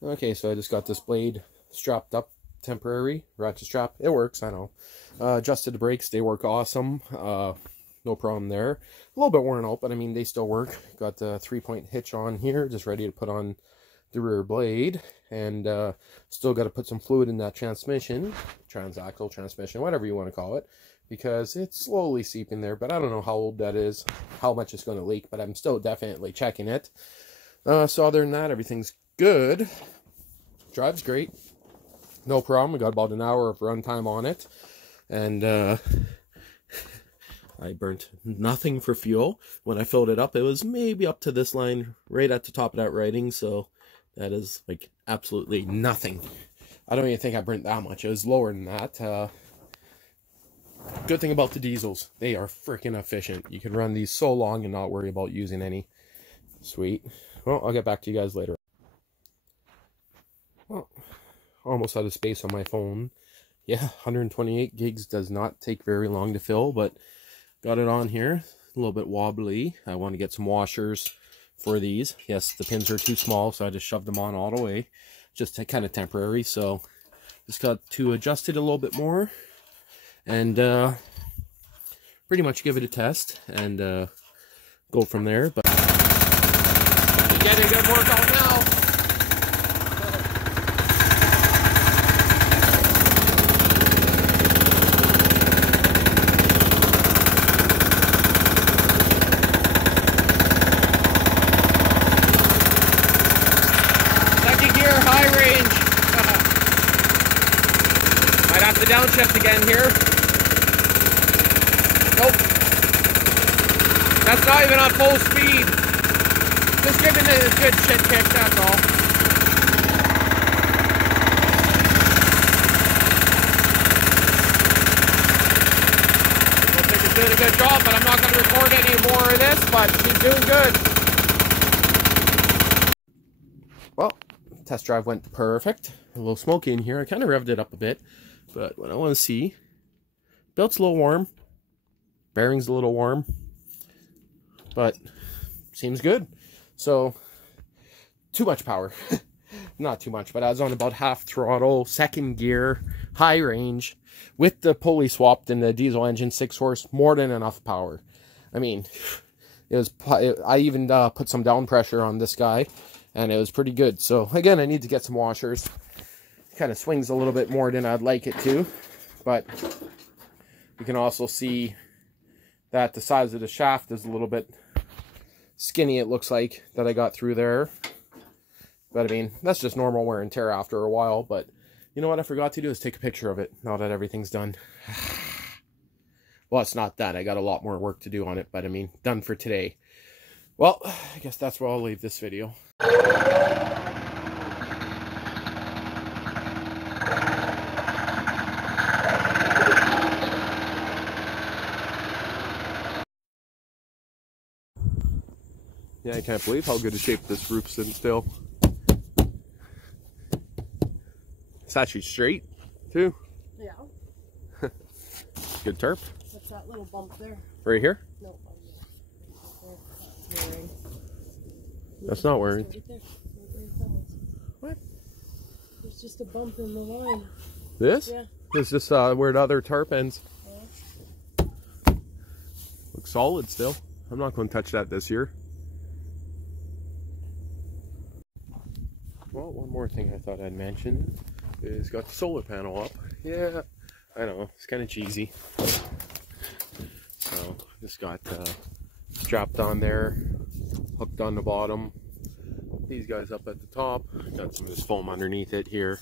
Okay, so I just got this blade strapped up, temporary ratchet strap. It works, I know. Adjusted the brakes, they work awesome. No problem there. A little bit worn out, but I mean, they still work. Got the 3-point hitch on here, just ready to put on the rear blade. And still got to put some fluid in that transmission, transaxle transmission, whatever you want to call it, because it's slowly seeping there. But I don't know how old that is, how much it's going to leak, but I'm still definitely checking it. So other than that, everything's good. Drives great. No problem. We got about an hour of runtime on it. And I burnt nothing for fuel. When I filled it up, it was maybe up to this line, right at the top of that rating. So that is like absolutely nothing. I don't even think I burnt that much. It was lower than that. Good thing about the diesels, they are freaking efficient. You can run these so long and not worry about using any. Sweet. Well, I'll get back to you guys later. Well, almost out of space on my phone. Yeah, 128 gigs does not take very long to fill, but got it on here. A little bit wobbly. I want to get some washers for these. Yes, the pins are too small, so I just shoved them on all the way. Just kind of temporary, so just got to adjust it a little bit more and pretty much give it a test and go from there. But getting a good workout now. Second gear, high range. Might have to downshift again here. Nope. That's not even on full speed. Just giving it a good shit kick, that's all. I think it's doing a good job, but I'm not going to record any more of this, but she's doing good. Well, test drive went perfect. A little smoky in here. I kind of revved it up a bit, but what I want to see, belt's a little warm, bearing's a little warm, but seems good. So, too much power. Not too much, but I was on about half throttle, second gear, high range, with the pulley swapped in the diesel engine, 6 horse, more than enough power. I mean, it was. I even put some down pressure on this guy, and it was pretty good. So, again, I need to get some washers. It kind of swings a little bit more than I'd like it to, but you can also see that the size of the shaft is a little bit skinny, it looks like, that I got through there. But I mean, that's just normal wear and tear after a while. But you know what I forgot to do is take a picture of it now that everything's done. Well, it's not done. I got a lot more work to do on it, but I mean, done for today. Well, I guess that's where I'll leave this video. Yeah, I can't believe how good a shape this roof's in still. It's actually straight, too. Yeah. Good tarp. What's that little bump there? Right here? No. That's wearing. That's not wearing. Right there. Right there. What? There's just a bump in the line. This? Yeah. It's just where the other tarp ends. Looks solid still. I'm not going to touch that this year. Well, one more thing I thought I'd mention is got the solar panel up. Yeah, I know, it's kind of cheesy. So, just got strapped on there, hooked on the bottom. These guys up at the top. Got some of this foam underneath it here.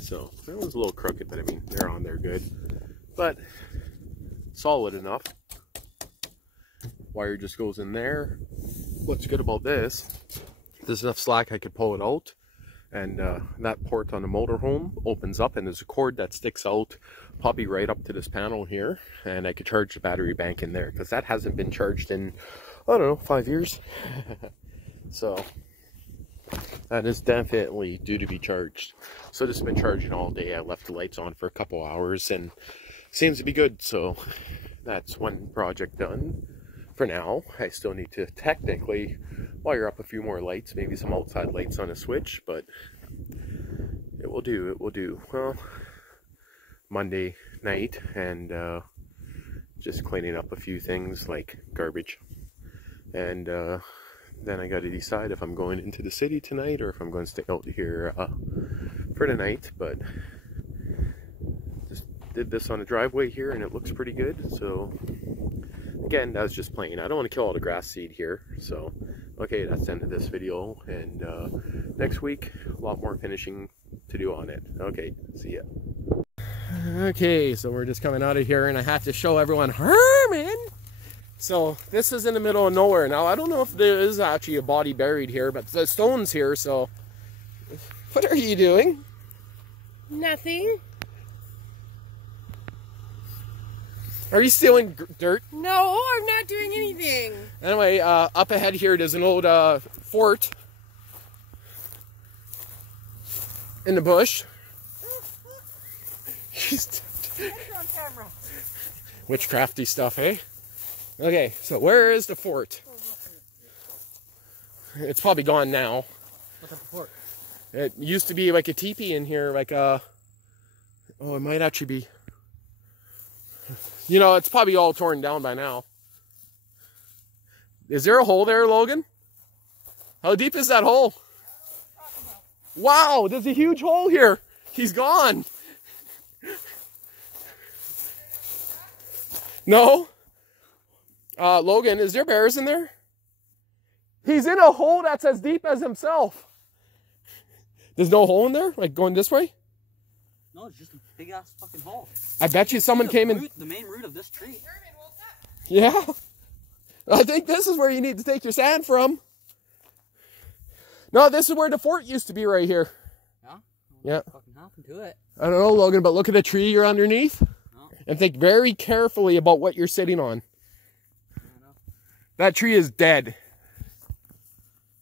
So, that was a little crooked, but I mean, they're on there good. But, solid enough. Wire just goes in there. What's good about this, there's enough slack I could pull it out, and that port on the motorhome opens up, and there's a cord that sticks out probably right up to this panel here, and I could charge the battery bank in there, because that hasn't been charged in, I don't know, 5 years. So that is definitely due to be charged. So this has been charging all day. I left the lights on for a couple hours and seems to be good. So that's one project done for now. I still need to technically wire up a few more lights, maybe some outside lights on a switch, but it will do, it will do. Well, Monday night, and just cleaning up a few things like garbage, and then I got to decide if I'm going into the city tonight or if I'm going to stay out here for the night. But just did this on the driveway here and it looks pretty good. So again, that's just plain. I don't want to kill all the grass seed here. So okay, that's the end of this video, and next week a lot more finishing to do on it. Okay, see ya. Okay, so we're just coming out of here, and I have to show everyone Herman. So this is in the middle of nowhere. Now I don't know if there is actually a body buried here, but the stone's here. So what are you doing? Nothing. Are you stealing dirt? No, I'm not doing anything. Anyway, up ahead here there's an old fort in the bush. On camera. Witchcrafty stuff, eh? Okay, so where is the fort? It's probably gone now. What's up the fort? It used to be like a teepee in here, like a... Oh, it might actually be... You know, it's probably all torn down by now. Is there a hole there, Logan? How deep is that hole? Wow, there's a huge hole here. He's gone. No? Logan, is there bears in there? He's in a hole that's as deep as himself. There's no hole in there? Like going this way? No, it's just a big ass fucking hole. I bet you someone came in. The main root of this tree. Yeah. I think this is where you need to take your sand from. No, this is where the fort used to be, right here. Yeah? Yeah. What fucking happened to it? I don't know, Logan, but look at the tree you're underneath. No. And think very carefully about what you're sitting on. That tree is dead.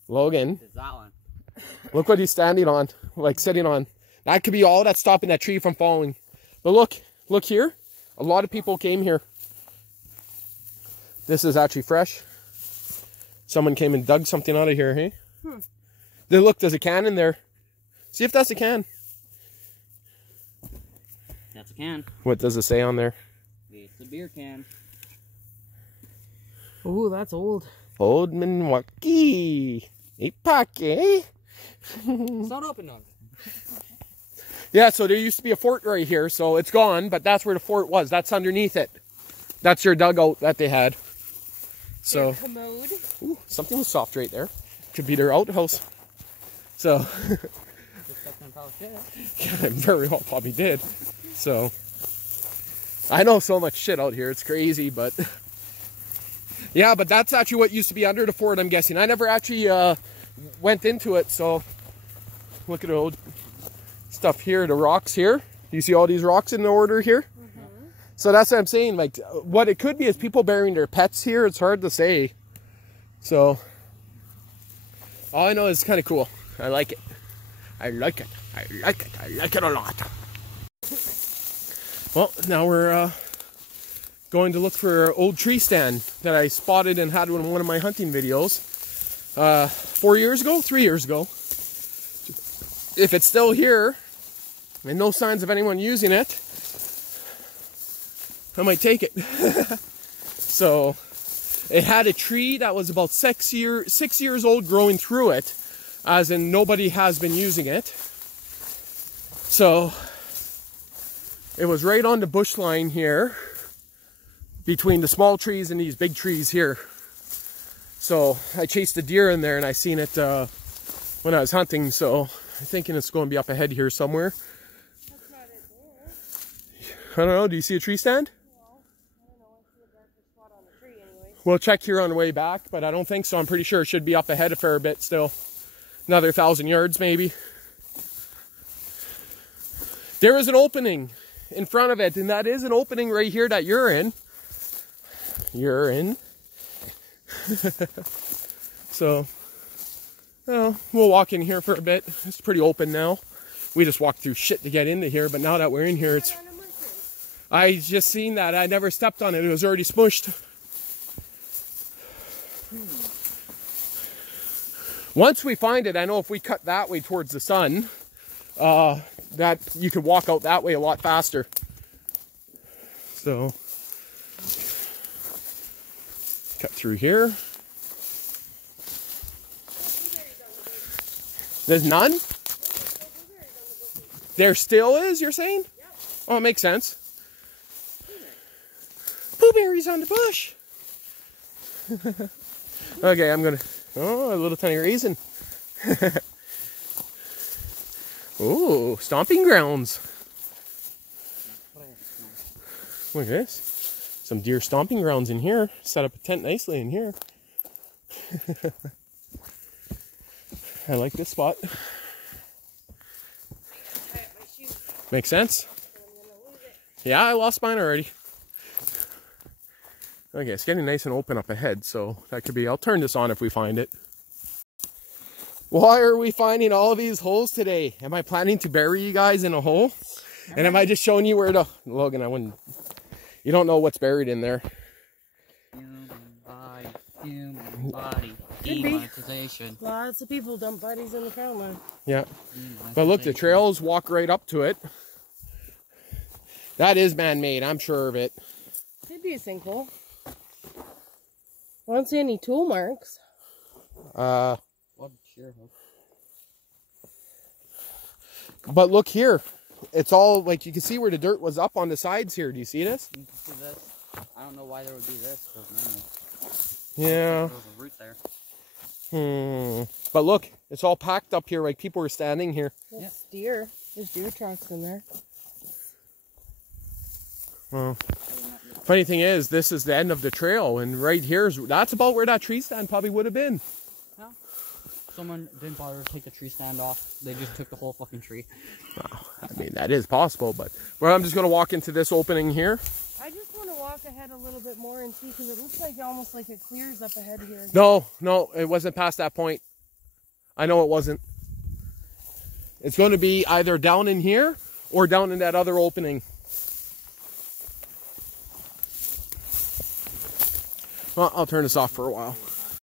Logan. It's that one. Look what he's standing on, like sitting on. That could be all that's stopping that tree from falling. But look here. A lot of people came here. This is actually fresh. Someone came and dug something out of here, hey? Look, there's a can in there. See if that's a can. That's a can. What does it say on there? It's a beer can. Ooh, that's old. Old Milwaukee. Ipake. It's not open on. Yeah, so there used to be a fort right here, so it's gone, but that's where the fort was. That's underneath it. That's your dugout that they had. So, their commode. Ooh, something was soft right there. Could be their outhouse. So, yeah, very well probably did. So, I know so much shit out here. It's crazy, but yeah, but that's actually what used to be under the fort, I'm guessing. I never actually went into it, so look at the old stuff here, the rocks here. You see all these rocks in the order here? So that's what I'm saying. Like, what it could be is people burying their pets here. It's hard to say. So, all I know is it's kind of cool. I like it. I like it. I like it. I like it a lot. Well, now we're going to look for an old tree stand that I spotted and had in one of my hunting videos 4 years ago, 3 years ago. If it's still here and no signs of anyone using it, I might take it. So it had a tree that was about 6 years old growing through it, as in nobody has been using it. So it was right on the bush line here between the small trees and these big trees here. So I chased a deer in there and I seen it when I was hunting, so I'm thinking it's going to be up ahead here somewhere. That's not it there. I don't know, do you see a tree stand? Anyway. We'll check here on the way back, but I don't think so. I'm pretty sure it should be up ahead a fair bit still. Another 1,000 yards maybe. There is an opening in front of it, and that is an opening right here that you're in. You're in. So, well, we'll walk in here for a bit. It's pretty open now. We just walked through shit to get into here, but now that we're in here, it's... I just seen that. I never stepped on it. It was already smushed. Once we find it, I know if we cut that way towards the sun, that you could walk out that way a lot faster. So, cut through here. There's none? There still is, you're saying? Oh, it makes sense. Blueberries on the bush. Okay, I'm gonna, oh, a little tiny raisin. Oh, stomping grounds. Look at this. Some deer stomping grounds in here. Set up a tent nicely in here. I like this spot. Makes sense. Yeah, I lost mine already. Okay, it's getting nice and open up ahead, so that could be, I'll turn this on if we find it. Why are we finding all of these holes today? Am I planning to bury you guys in a hole? And am I just showing you where to, Logan, I wouldn't, you don't know what's buried in there. Human body, Could be. demonetization. Lots of people dump bodies in the ground, man. Yeah. But look, the trails walk right up to it. That is man-made, I'm sure of it. Could be a sinkhole. I don't see any tool marks. Well, sure. But look here. It's all, like, you can see where the dirt was up on the sides here. Do you see this? You can see this. I don't know why there would be this. Yeah. There's a root there. But look, it's all packed up here, like people were standing here. That's deer. There's deer tracks in there. Well, funny thing is, this is the end of the trail, and right here's, that's about where that tree stand probably would have been. No. Someone didn't bother to take the tree stand off. They just took the whole fucking tree. Well, I mean, that is possible, but well, I'm just going to walk into this opening here. I just want to walk ahead a little bit more and see, because it looks like almost like it clears up ahead here. No, it wasn't past that point. I know it wasn't. It's going to be either down in here or down in that other opening. Well, I'll turn this off for a while.